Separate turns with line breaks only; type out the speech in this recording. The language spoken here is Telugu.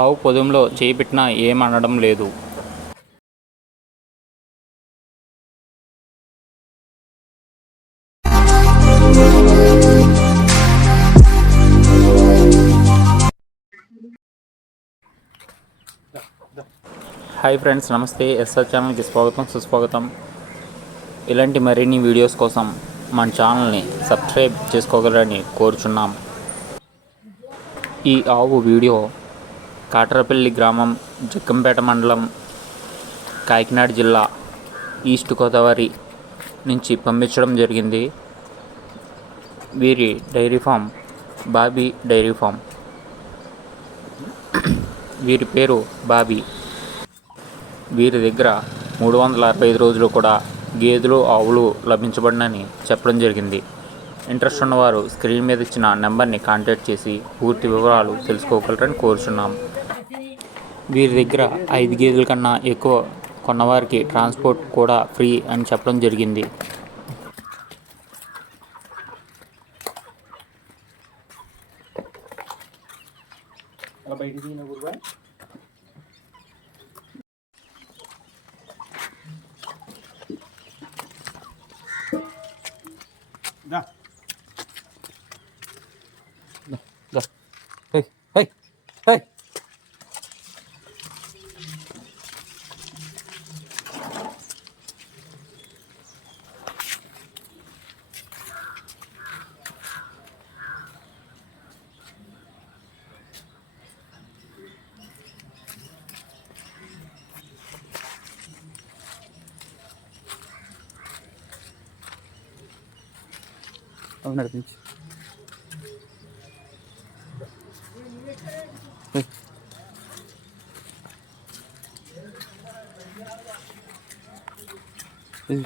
ఆవు పొదుంలో చేయిపెట్టినా ఏం ఏమనడం లేదు. హాయ్ ఫ్రెండ్స్ నమస్తే. ఎస్ఆర్ ఛానల్కి స్వాగతం సుస్వాగతం. ఇలాంటి మరిన్ని వీడియోస్ కోసం మన ఛానల్ని సబ్స్క్రైబ్ చేసుకోగలరని కోరుచున్నాం. ఈ ఆవు వీడియో కాటరపల్లి గ్రామం జక్కంపేట మండలం కాకినాడ జిల్లా ఈస్ట్ గోదావరి నుంచి పంపించడం జరిగింది. వీరి dairy farm Bobby dairy farm. వీరి పేరు బాబీ. వీరి దగ్గర మూడు వందల అరవై ఐదు రోజులు కూడా గేదెలు ఆవులు లభించబడినని చెప్పడం జరిగింది. ఇంట్రెస్ట్ ఉన్నవారు స్క్రీన్ మీద ఇచ్చిన నెంబర్ని కాంటాక్ట్ చేసి పూర్తి వివరాలు తెలుసుకోగలరని కోరుచున్నాం. వీరి దగ్గర ఐదు గేదెల కన్నా ఎక్కువ కొన్నవారికి ట్రాన్స్పోర్ట్ కూడా ఫ్రీ అని చెప్పడం జరిగింది.
అలా బయటికి అవును నడిపించి ఇది